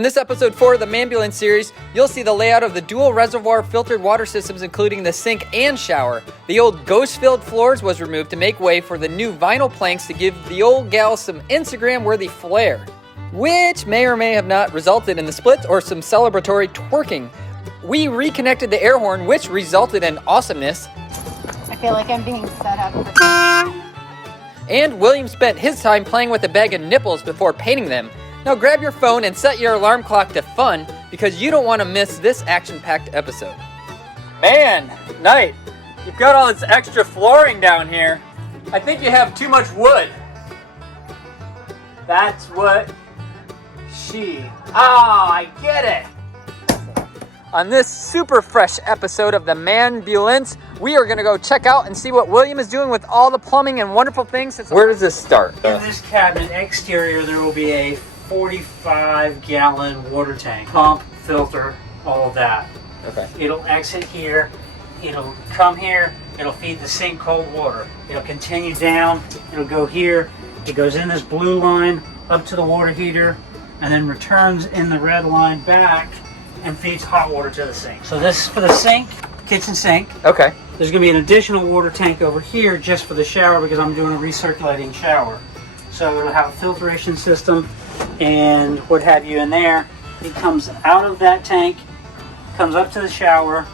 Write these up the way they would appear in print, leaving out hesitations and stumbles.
In this episode 4 of the Mambulance series, you'll see the layout of the dual reservoir filtered water systems including the sink and shower. The old ghost-filled floors was removed to make way for the new vinyl planks to give the old gal some Instagram-worthy flair, which may or may have not resulted in the splits or some celebratory twerking. We reconnected the air horn, which resulted in awesomeness. I feel like I'm being set up for... And William spent his time playing with a bag of nipples before painting them. Now grab your phone and set your alarm clock to fun because you don't want to miss this action-packed episode. Man, Knight, you've got all this extra flooring down here. I think you have too much wood. That's what I get it. On this super fresh episode of the Mambulance, we are going to go check out and see what William is doing with all the plumbing and wonderful things. Where does this start? In this cabinet exterior, there will be a 45-gallon water tank, pump, filter, all of that. Okay. It'll exit here, it'll come here, it'll feed the sink cold water. It'll continue down, it'll go here, it goes in this blue line up to the water heater, and then returns in the red line back and feeds hot water to the sink. So this is for the sink, kitchen sink. Okay. There's going to be an additional water tank over here just for the shower because I'm doing a recirculating shower. So it'll have a filtration system and what have you in there. It comes out of that tank, comes up to the shower,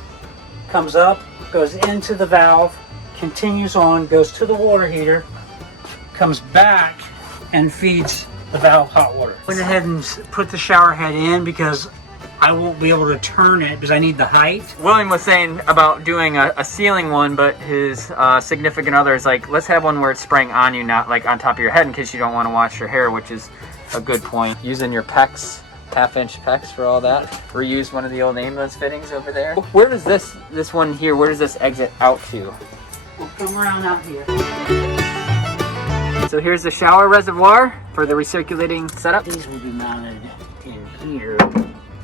comes up, goes into the valve, continues on, goes to the water heater, comes back and feeds the valve hot water. Went ahead and put the shower head in because I won't be able to turn it because I need the height. William was saying about doing a ceiling one, but his significant other is like, let's have one where it's spraying on you, not like on top of your head in case you don't want to wash your hair, which is a good point. Using your pecs, half-inch pecs for all that. Reuse one of the old ambulance fittings over there. Where does this one here, where does this exit out to? We'll come around out here. So here's the shower reservoir for the recirculating setup. These will be mounted in here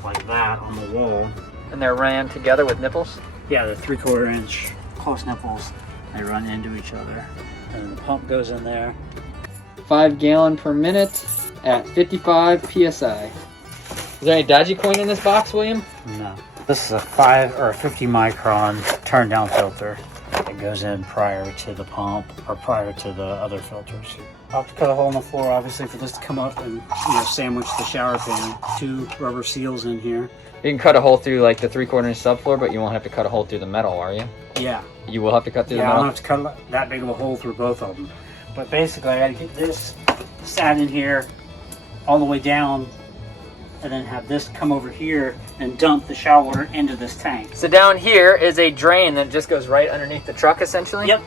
like that on the wall. And they're ran together with nipples? Yeah, they're 3/4 inch close nipples. They run into each other. And then the pump goes in there. 5 gallon per minute at 55 PSI. Is there any dodgy coin in this box, William? No. This is a 5 or a 50 micron turn down filter. It goes in prior to the pump or prior to the other filters. I'll have to cut a hole in the floor obviously for this to come up and sandwich the shower pan. 2 rubber seals in here. You can cut a hole through like the 3/4 inch subfloor, but you won't have to cut a hole through the metal, are you? Yeah. You will have to cut through the I metal? don't have to cut that big of a hole through both of them. But basically I gotta get this sat in here all the way down and then have this come over here and dump the shower water into this tank. So down here is a drain that just goes right underneath the truck essentially? Yep.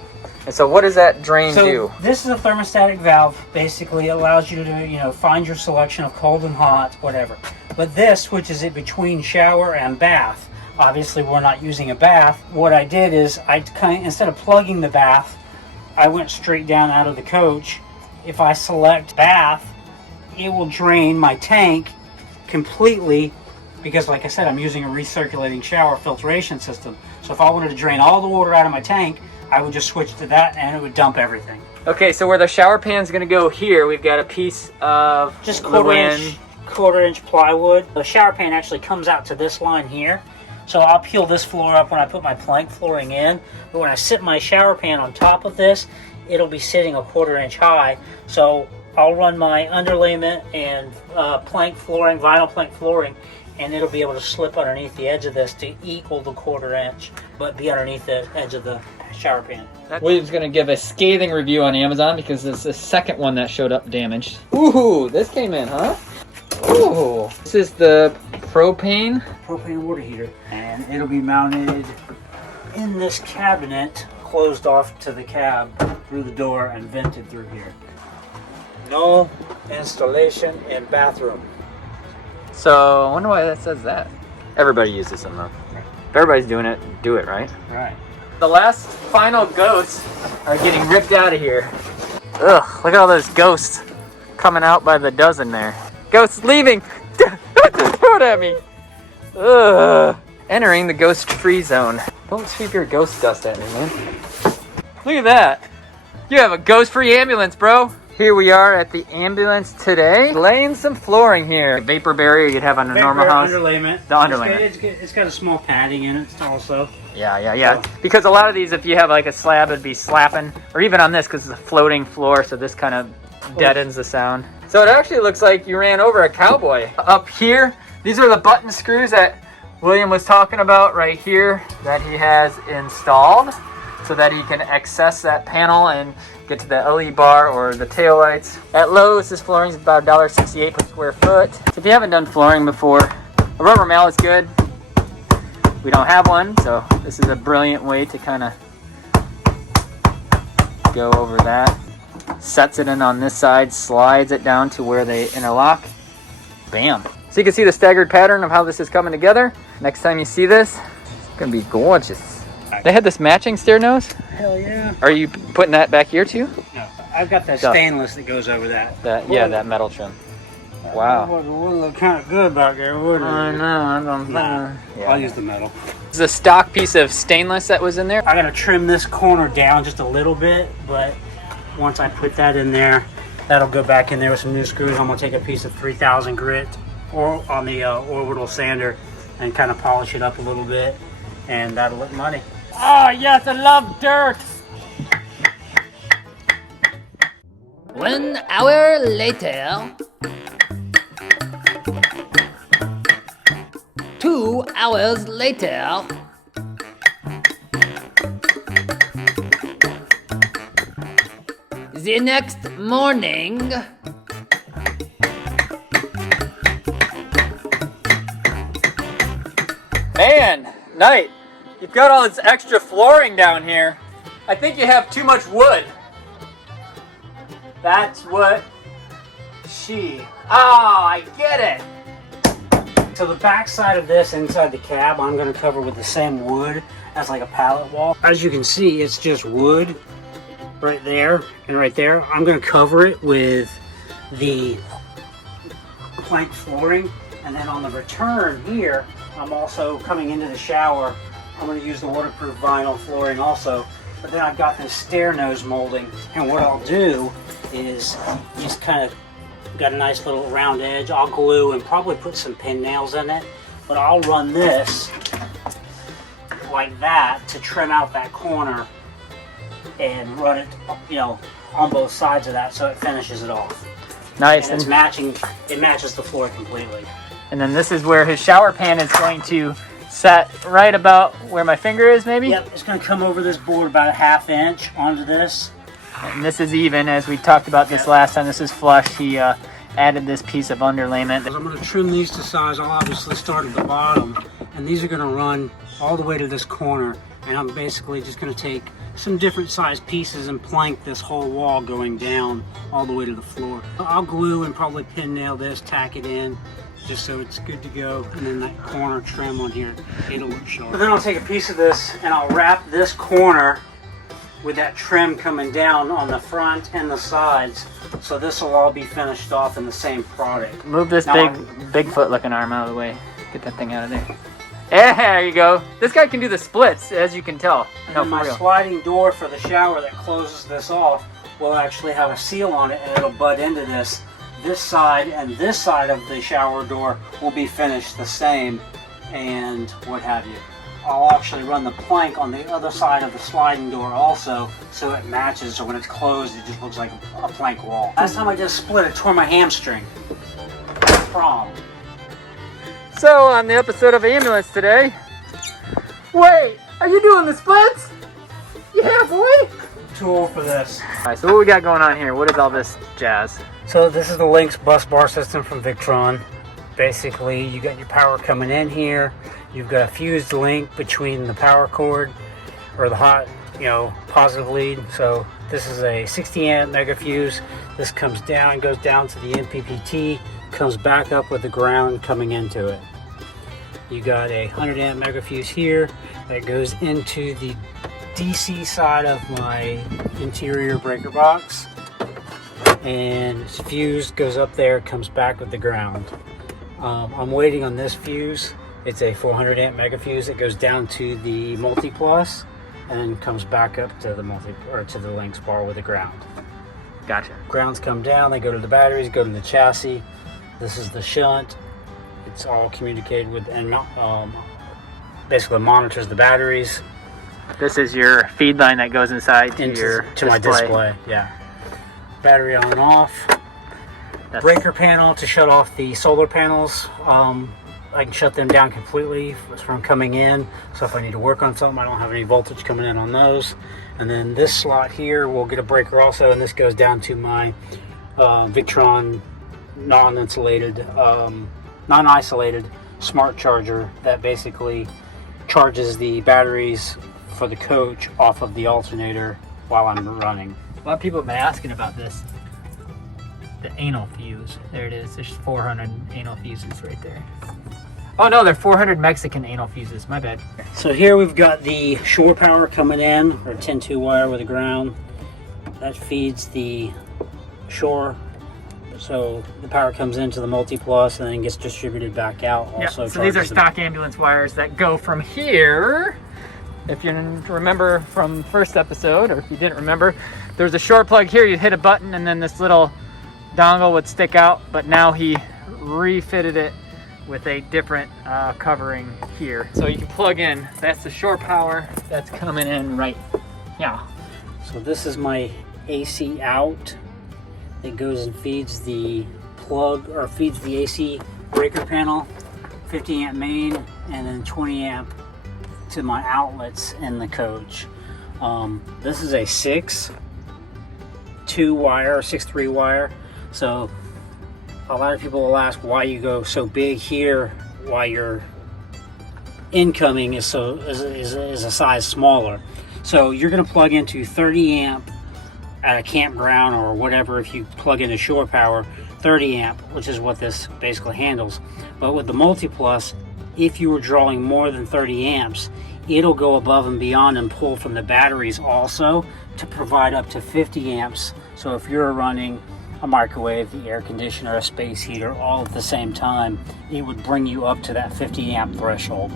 And so what does that drain So do? this is a thermostatic valve. Basically, it allows you to find your selection of cold and hot, whatever. But this switches it between shower and bath. Obviously, we're not using a bath. What I did is instead of plugging the bath, I went straight down out of the coach. If I select bath, it will drain my tank completely because, like I said, I'm using a recirculating shower filtration system. So if I wanted to drain all the water out of my tank, I would just switch to that and it would dump everything. Okay, so where the shower pan's gonna go here, we've got a piece of Just quarter inch plywood. The shower pan actually comes out to this line here. So I'll peel this floor up when I put my plank flooring in. But when I sit my shower pan on top of this, it'll be sitting a 1/4 inch high. So I'll run my underlayment and plank flooring, vinyl plank flooring, and it'll be able to slip underneath the edge of this to equal the 1/4 inch, but be underneath the edge of the shower pan. William's gonna give a scathing review on Amazon because it's the second one that showed up damaged. Ooh, this came in, huh? Ooh. This is the propane Water heater. And it'll be mounted in this cabinet, closed off to the cab through the door and vented through here. No installation in bathroom. So I wonder why that says that. Everybody uses them though. If everybody's doing it, do it, right? Right. The last final goats are getting ripped out of here. Ugh, look at all those ghosts coming out by the dozen there. Ghosts leaving! Throw it at me! Ugh. Entering the ghost-free zone. Don't sweep your ghost dust at me, man. Look at that! You have a ghost-free ambulance, bro! Here we are at the ambulance today, laying some flooring here. Vapor barrier you'd have on a normal house. Underlayment. The underlayment. It's got a small padding in it also. Yeah. So. Because a lot of these, if you have like a slab, it'd be slapping. Or even on this, because it's a floating floor, so this kind of deadens the sound. So it actually looks like you ran over a cowboy. Up here, these are the button screws that William was talking about right here that he has installed so that he can access that panel and get to the LE bar or the taillights. At Lowe's, this flooring is about $1.68 per square foot. So if you haven't done flooring before, a rubber mallet is good. We don't have one, so this is a brilliant way to kind of go over that. Sets it in on this side, slides it down to where they interlock. Bam. So you can see the staggered pattern of how this is coming together. Next time you see this, it's gonna be gorgeous. They had this matching stair nose? Hell yeah. Are you putting that back here too? No, I've got that stainless that goes over that. That metal trim. Wow. It would look kind of good back there, wouldn't it? I know. Yeah. I'll use the metal. This is a stock piece of stainless that was in there. I gotta trim this corner down just a little bit, but once I put that in there, that'll go back in there with some new screws. I'm gonna take a piece of 3000 grit or on the orbital sander and kind of polish it up a little bit, and that'll look money. Oh yes, I love dirt. 1 hour later. 2 hours later. The next morning. Man, Knight, you've got all this extra flooring down here. I think you have too much wood. That's what I get it. So the back side of this inside the cab, I'm going to cover with the same wood as like a pallet wall. As you can see, it's just wood right there and right there. I'm going to cover it with the plank flooring, and then on the return here, I'm also coming into the shower. I'm going to use the waterproof vinyl flooring also, but then I've got this stair nose molding, and what I'll do is just kind of got a nice little round edge. I'll glue and probably put some pin nails in it, but I'll run this like that to trim out that corner and run it, on both sides of that so it finishes it off. Nice. And it's matching, it matches the floor completely. And then this is where his shower pan is going to set right about where my finger is, maybe? Yep, it's going to come over this board about a 1/2 inch onto this. And this is even, as we talked about this last time. This is flush. He added this piece of underlayment. I'm going to trim these to size. I'll obviously start at the bottom, and these are going to run all the way to this corner, and I'm basically just going to take some different size pieces and plank this whole wall going down all the way to the floor. I'll glue and probably pin nail this, tack it in, just so it's good to go, and then that corner trim on here, it'll look sharp. But then I'll take a piece of this and I'll wrap this corner with that trim coming down on the front and the sides, so this will all be finished off in the same product. Move this Now, Bigfoot looking arm out of the way. Get that thing out of there. There you go. This guy can do the splits, as you can tell. And No, then for my real. sliding door for the shower that closes this off will actually have a seal on it, and it'll butt into this. This side and this side of the shower door will be finished the same, and what have you. I'll actually run the plank on the other side of the sliding door also, so it matches, so when it's closed it just looks like a plank wall. Last time I just split it, tore my hamstring. Prom. So, on the episode of Ambulance today... Wait! Are you doing the splits? Yeah, boy! Too old for this. Alright, so what we got going on here? What is all this jazz? So this is the Lynx Bus Bar System from Victron. Basically, you got your power coming in here. You've got a fused link between the power cord or the hot, positive lead. So this is a 60 amp mega fuse. This comes down, goes down to the MPPT, comes back up with the ground coming into it. You got a 100 amp mega fuse here that goes into the DC side of my interior breaker box, and fuse goes up there, comes back with the ground. I'm waiting on this fuse. It's a 400 amp mega fuse that goes down to the multi plus and then comes back up to the to the Lynx bar with the ground. Gotcha. Grounds come down, they go to the batteries, go to the chassis. This is the shunt. It's all communicated with and basically monitors the batteries. This is your feed line that goes inside to my display. Yeah. Battery on and off. Breaker panel to shut off the solar panels. I can shut them down completely from coming in. So if I need to work on something, I don't have any voltage coming in on those. And then this slot here will get a breaker also, and this goes down to my Victron non-isolated smart charger that basically charges the batteries for the coach off of the alternator while I'm running. A lot of people have been asking about this. The anal fuse. There it is. There's 400 anal fuses right there. Oh no, they're 400 Mexican anal fuses. My bad. So here we've got the shore power coming in, or 10-2 wire with a ground. That feeds the shore. So the power comes into the multi-plus and then gets distributed back out. Also, so these are stock ambulance wires that go from here. If you remember from first episode, or if you didn't remember, there's a shore plug here. You hit a button and then this little dongle would stick out, but now he refitted it with a different covering here. So you can plug in, that's the shore power that's coming in right now. So this is my AC out. It goes and feeds the plug, or feeds the AC breaker panel, 50 amp main, and then 20 amp to my outlets in the coach. This is a 6-2 wire, or 6-3 wire. So a lot of people will ask why you go so big here, why your incoming is a size smaller. So you're going to plug into 30 amp at a campground or whatever. If you plug into shore power, 30 amp, which is what this basically handles. But with the multi-plus, if you were drawing more than 30 amps, it'll go above and beyond and pull from the batteries also to provide up to 50 amps. So if you're running a microwave, the air conditioner, a space heater, all at the same time, it would bring you up to that 50 amp threshold,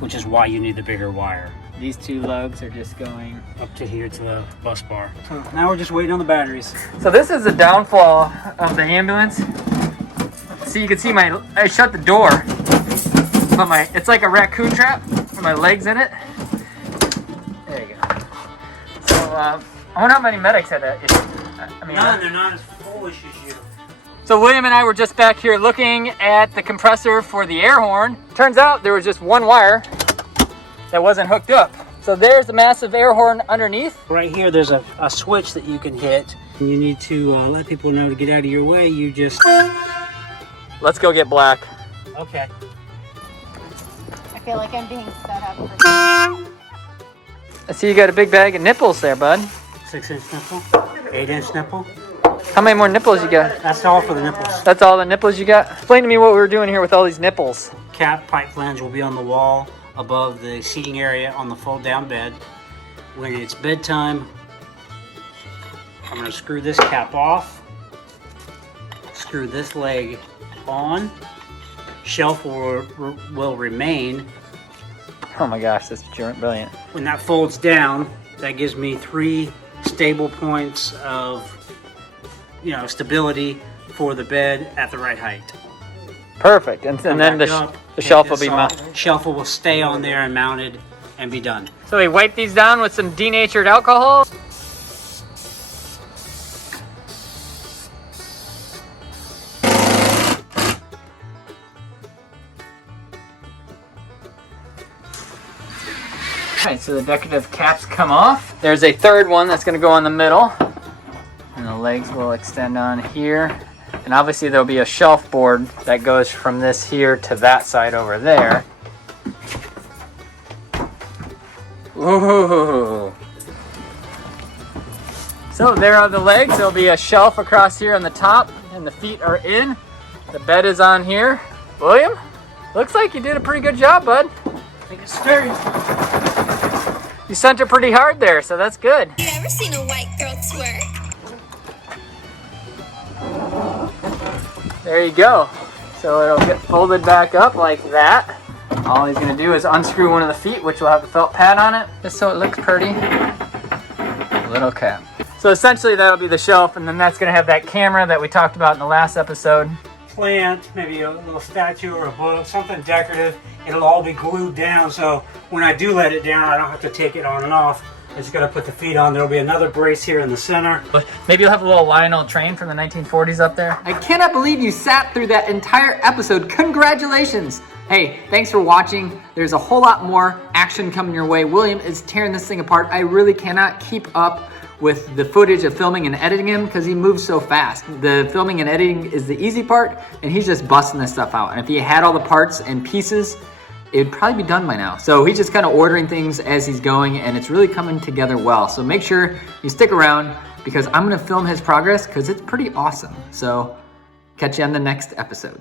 which is why you need the bigger wire. These two lugs are just going up to here to the bus bar. So now we're just waiting on the batteries. So this is the downfall of the ambulance. See, you can see I shut the door, but it's like a raccoon trap with my legs in it. There you go. So I wonder how many medics had that issue. I mean, none, they're not as foolish as you. So William and I were just back here looking at the compressor for the air horn. Turns out there was just one wire that wasn't hooked up. So there's the massive air horn underneath. Right here, there's a switch that you can hit. You need to let people know to get out of your way. You just... Let's go get black. Okay. I feel like I'm being set up for I see you got a big bag of nipples there, bud. 6-inch nipple, 8-inch nipple. How many more nipples you got? That's all for the nipples. That's all the nipples you got? Explain to me what we were doing here with all these nipples. Cap pipe flange will be on the wall above the seating area on the fold down bed. When it's bedtime, I'm going to screw this cap off, screw this leg on, shelf will remain. Oh my gosh, that's brilliant. When that folds down, that gives me 3 stable points of, stability for the bed at the right height. Perfect. And then the shelf will be mounted. Shelf will stay on there and mounted and be done. So we wipe these down with some denatured alcohol. Alright, so the decorative caps come off. There's a third one that's going to go on the middle. And the legs will extend on here. And obviously there'll be a shelf board that goes from this here to that side over there. Ooh. So there are the legs. There'll be a shelf across here on the top, and the feet are in. The bed is on here. William, looks like you did a pretty good job, bud. I think it's very... You center pretty hard there, so that's good. Never seen a white girl twerk. There you go. So it'll get folded back up like that. All he's going to do is unscrew one of the feet, which will have the felt pad on it, just so it looks pretty. Little cap. So essentially that'll be the shelf, and then that's gonna have that camera that we talked about in the last episode. Plant, maybe a little statue or a book, something decorative. It'll all be glued down, so when I do let it down, I don't have to take it on and off. I just gotta put the feet on. There'll be another brace here in the center. Maybe you'll have a little Lionel train from the 1940s up there. I cannot believe you sat through that entire episode. Congratulations. Hey, thanks for watching. There's a whole lot more action coming your way. William is tearing this thing apart. I really cannot keep up with the footage of filming and editing him because he moves so fast. The filming and editing is the easy part, and he's just busting this stuff out. And if he had all the parts and pieces, it'd probably be done by now. So he's just kind of ordering things as he's going, and it's really coming together well. So make sure you stick around because I'm gonna film his progress because it's pretty awesome. So catch you on the next episode.